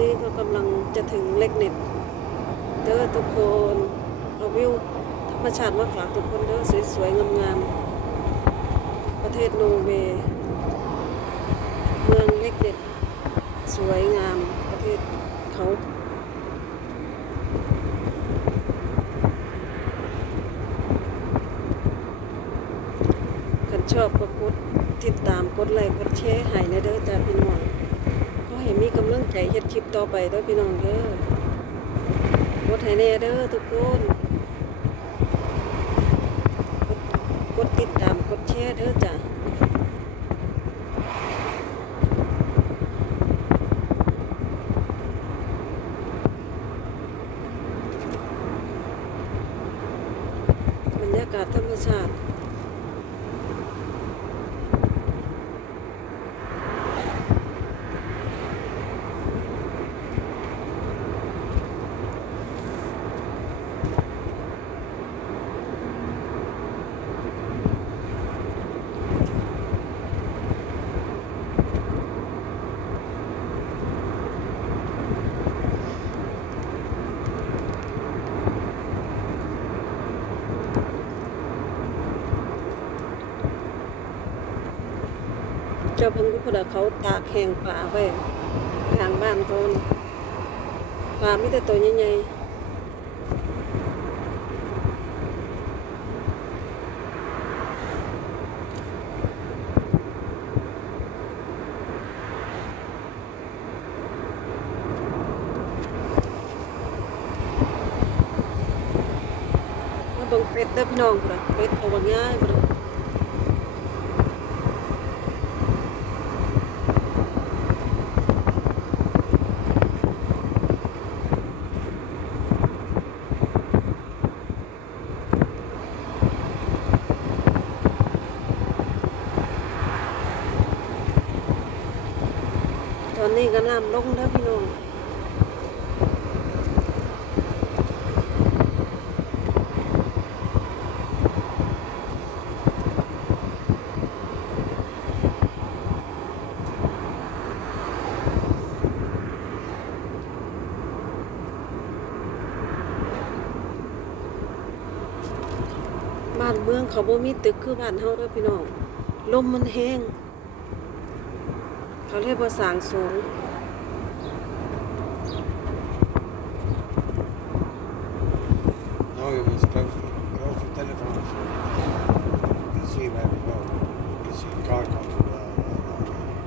นี่ก็กำลังจะถึงเล็กเน็ตเด้อทุกคนเอาวิวธรรมชาติมาฝากทุกคนเด้อสวยๆงามๆประเทศโนเวย์เมืองเล็กเน็ตสวยงามประเทศเขาคันชอบก็กดติดตามกดไลค์กดแชร์ให้นะเด้อจ้าพี่น้องขอให้มีกำลัง ใจเฮ็ดคลิปต่อไปด้อพี่น้องเด้อกดให้แน่เด้อทุกคนกดติดตามกดแชร์เด้อจ้าบรรยากาศธรรมชาติ เจ้าเพิ่งรู้พุ่นน่ะเขาตากแห้งป่าไว้ข้างบ้านเขาน่ะป่ามีแต่ตัวใหญ่ๆมาเบิ่งเป็ดเด้อพี่น้องพุ่นน่ะเป็ดตัวบักง่ายพุ่นน่ะ ตอนนี้ก็น้ำลงแล้วพี่น้องบ้านเมืองเขาบ่มีตึกคือบ้านเฮาเด้อพี่น้องลมมันแห้ง เขาเรียกว่าสางสูง Ja, vi måste